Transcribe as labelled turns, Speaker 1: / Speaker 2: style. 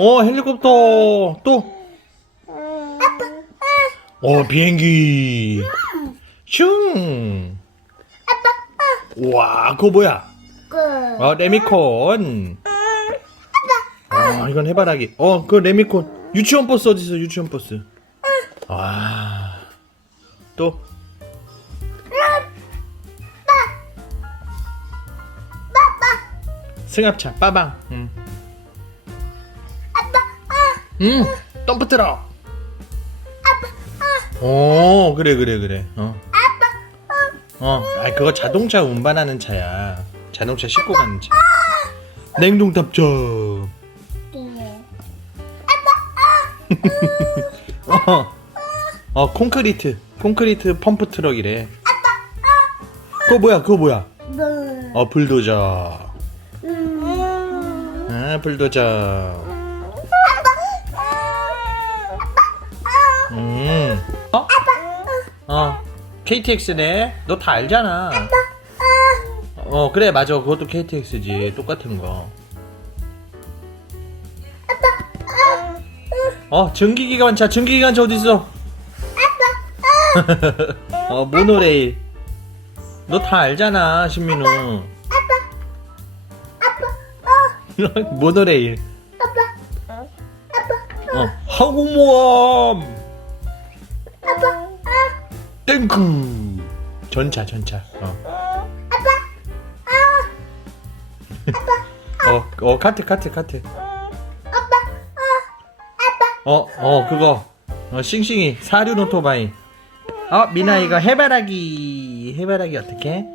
Speaker 1: 어, 헬리콥터. 또. 어, 비행기. 슝. 우와, 그거 뭐야?
Speaker 2: 그.
Speaker 1: 어, 레미콘. 어, 이건 해바라기. 어, 그 레미콘. 유치원 버스 어디 있어? 유치원 버스. 와. 또. 승합차 빠방. 응. 응. 덤프 트럭. 오, 그래 그래 그래. 어. 어, 아 그거 자동차 운반하는 차야. 자동차 싣고 가는 차. 냉동 탑차.
Speaker 2: 네.
Speaker 1: 어, 어 콘크리트, 콘크리트 펌프 트럭이래. 그거 뭐야? 그거 뭐야?
Speaker 2: 뭐.
Speaker 1: 어 불도저.
Speaker 2: 음.
Speaker 1: 아 불도저. 어. KTX네. 너 다 알잖아. 어 그래 맞아. 그것도 KTX지. 똑같은 거. 어 전기기관차. 전기기관차 어디 있어? 어 모노레일. 너 다 알잖아 신민우. 모노레일. 어 항공모함. 탱크. 전차 전차. 어. 어, 어 카트 카트 카트. 어, 어 그거. 어 싱싱이 사륜 오토바이. 어 미나 이거 해바라기 해바라기 어떻게?